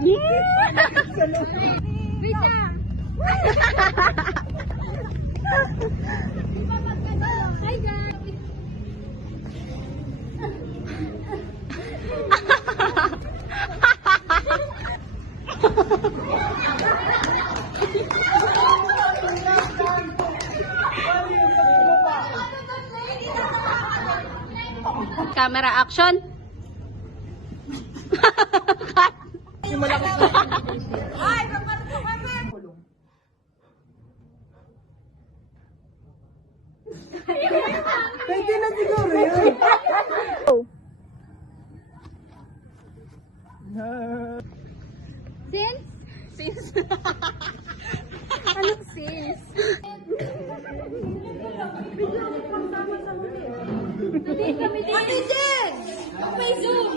Hi guys! Camera action. Ay, papalit ko kami! Pwede na siguro yun. Since? Anong since? Ano din? May Zoom!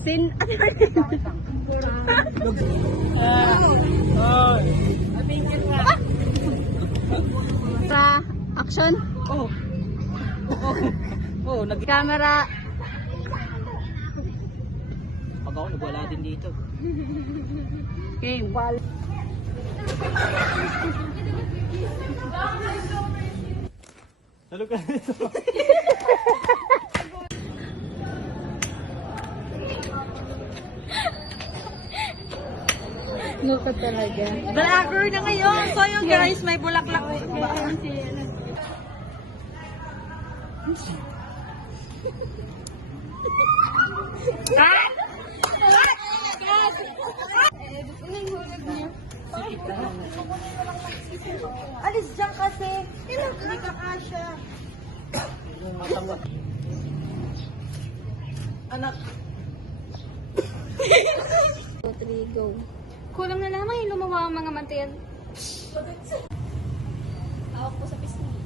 Sin? Sa action? Oh. Oh, Camera. pag ako nagwala din dito. Game. Halo ka dito. Nuka talaga. Vlogger na ngayon! So yung guys, may bulaklak. Alis dyan kasi. Hindi ka kasya. Anak. 2, 3, go. Kulang na lamang yung lumawa ang mga mantel. Tawag po sa pisngi.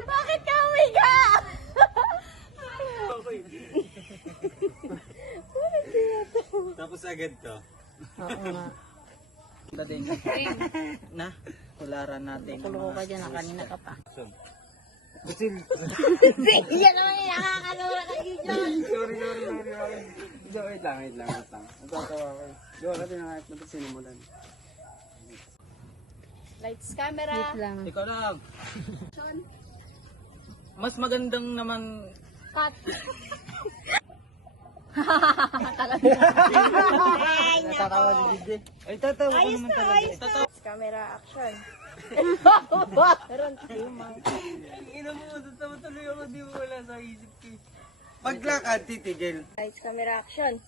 Bakit ka umiga? Tapos agad to. Oo nga. Dating. Na, kularan natin. Kulong ka dyan, kanina ka pa. Busil. Yan naman yung nakakalura kayo dyan. Sorry. Wait lang. Nagtatawa ko. Gawa natin ang kahit na sinimulan. Lights, camera. Wait lang. Ikaw lang. Action. Mas magandang naman. Cut. Natatawa ni DJ. Ay, tatawa ko naman talaga. Tatawa. Camera action. Meron limang. Ina mo, tatawa tuloy ako. Di mo wala sa isip ko. Paglakad, titigil. Lights, camera action.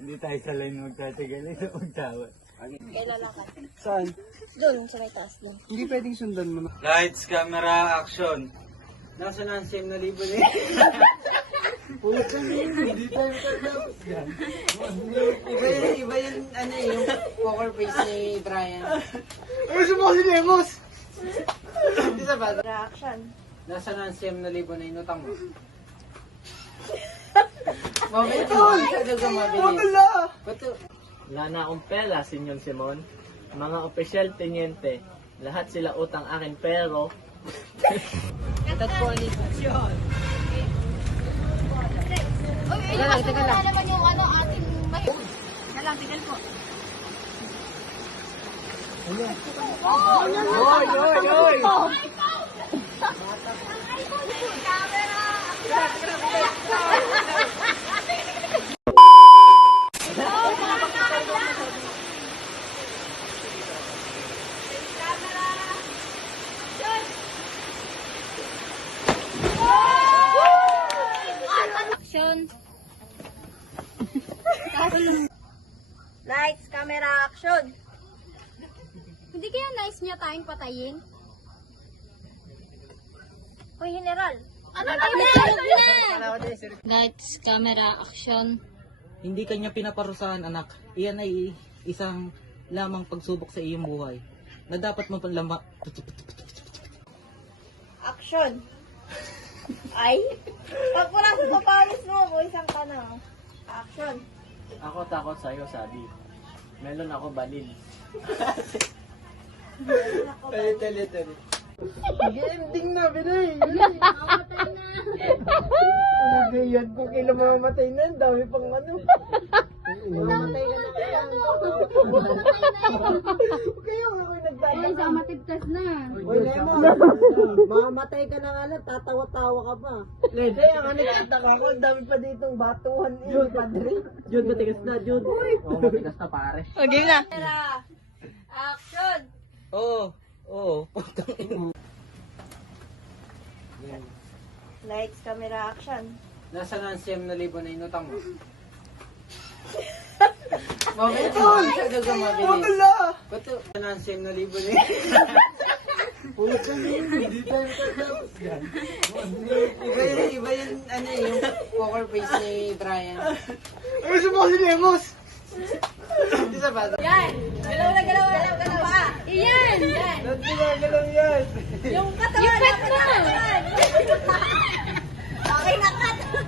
Hindi tayo sa line magtatagal. Ito magtawa. Kailalakad. Saan? Doon, sa may taas doon. Hindi pwedeng sundan mo. Lights, camera, action. Nasa na ang 100,000 eh. Ulit lang yun. Hindi tayo matapos yan. Iba yun, ano yung poker face ni Brian. Ano sa mga si Lemos? Hindi sa ba? Camera action. Nasa na ang 100,000 na inutang mo? Mabili. Talaga mabili. Bato. Wala na akong pera, Senyor Simon. Mga opisyal teniente, lahat sila utang akin pero... Itat po ni Teka lang. Wala naman yung ano, ating may... Teka lang, tigil po. Oy! Action. Lights, camera action. Hindi kaya nice niya tayong patayin? Hoy, General. Ano na? Lights, camera, action. Hindi kanya pinaparusahan, anak. Iyan ay isang lamang pagsubok sa iyong buhay na dapat mo panlama. Action. Ay. Pag parang papalis mo, isang ka na. Action. Ako takot sa'yo, sabi. Melon ako balil. Tali. Ending na, Binay. Yan kung kailan mamamatay na, ang dami pang ano. Mamamatay ka na kaya. Kaya nga ako nagtataka. Ay, sa matigtas na. Uy, Lemon. Mamamatay ka na nga lang, tatawa-tawa ka pa. Kaya nga nagtataka ko, ang dami pa ditong batuhan. Jude, padre. Jude, matigas na, Jude. Oo, matigas na pare. Okay na. Camera. Action. Oo. Putang ina. Lights, camera, action. Nasa na ang 1,000,000 na inutang mo? Mabili ko. Talaga mabili. Ba't na ang 1,000,000 na Putang ina. Hindi tayo katapos yan. Iba yun, ano eh, yung poker face ni Brian. Ay, sumo si Lemos! Isa ba? Yan. Galaw na galaw. Pa. Iyan! Ba't ginagalaw yan? Yung katawan. Yung pet mo. Okay na cut.